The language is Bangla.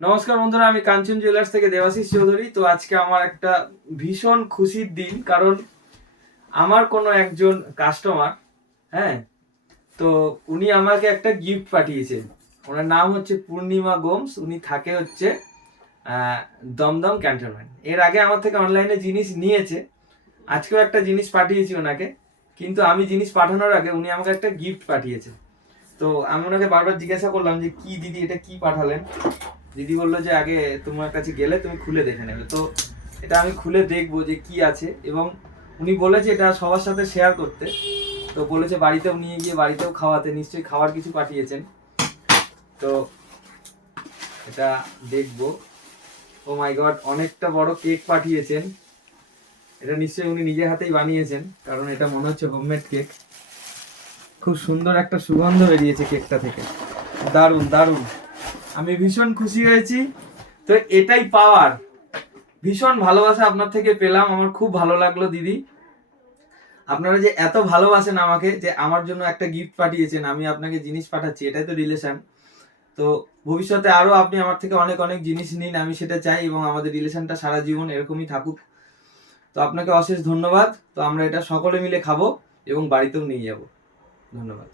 নমস্কার বন্ধুরা, আমি কাঞ্চন জুয়েলার্স থেকে দেবাশিস চৌধুরী। তো আজকে আমার একটা ভীষণ খুশির দিন, কারণ আমার কোনো একজন কাস্টমার, হ্যাঁ, তো উনি আমাকে একটা গিফট পাঠিয়েছেন। ওনার নাম হচ্ছে পূর্ণিমা গোমস। উনি থাকে হচ্ছে দমদম ক্যান্টনমেন্ট। এর আগে আমার থেকে অনলাইনে জিনিস নিয়েছে। আজকেও একটা জিনিস পাঠিয়েছি ওনাকে, কিন্তু আমি জিনিস পাঠানোর আগে উনি আমাকে একটা গিফট পাঠিয়েছে। তো আমি ওনাকে বারবার জিজ্ঞাসা করলাম যে কি দিদি, এটা কি পাঠালেন। দিদি বললো যে আগে তোমার কাছে গেলে তুমি খুলে দেখে নেবে। তো এটা আমি খুলে দেখবো যে কি আছে, এবং উনি বলেছে এটা সবার সাথে শেয়ার করতে। তো বলেছে বাড়িতেও নিয়ে গিয়ে বাড়িতেও খাওয়াতে, নিশ্চয়ই খাওয়ার কিছু পাঠিয়েছেন। তো এটা দেখবো। ও মাই গড, অনেকটা বড় কেক পাঠিয়েছেন। এটা নিশ্চয়ই উনি নিজের হাতেই বানিয়েছেন, কারণ এটা মনে হচ্ছে হোমমেড কেক। খুব সুন্দর একটা সুগন্ধ বেরিয়েছে কেকটা থেকে। দারুণ দারুণ, আমি ভীষণ খুশি হয়েছি। তো এটাই পাওয়ার, ভীষণ ভালোবাসা আপনার থেকে পেলাম। আমার খুব ভালো লাগলো দিদি, আপনারা যে এত ভালোবাসেন আমাকে, যে আমার জন্য একটা গিফট পাঠিয়েছেন, আমি আপনাকে জিনিস পাঠাচ্ছি, এটাই তো রিলেশন। তো ভবিষ্যতে আরো আপনি আমার থেকে অনেক অনেক জিনিস নিন, আমি সেটা চাই, এবং আমাদের রিলেশনটা সারা জীবন এরকমই থাকুক। তো আপনাকে অশেষ ধন্যবাদ। তো আমরা এটা সকলে মিলে খাবো এবং বাড়িতেও নিয়ে যাব। ধন্যবাদ।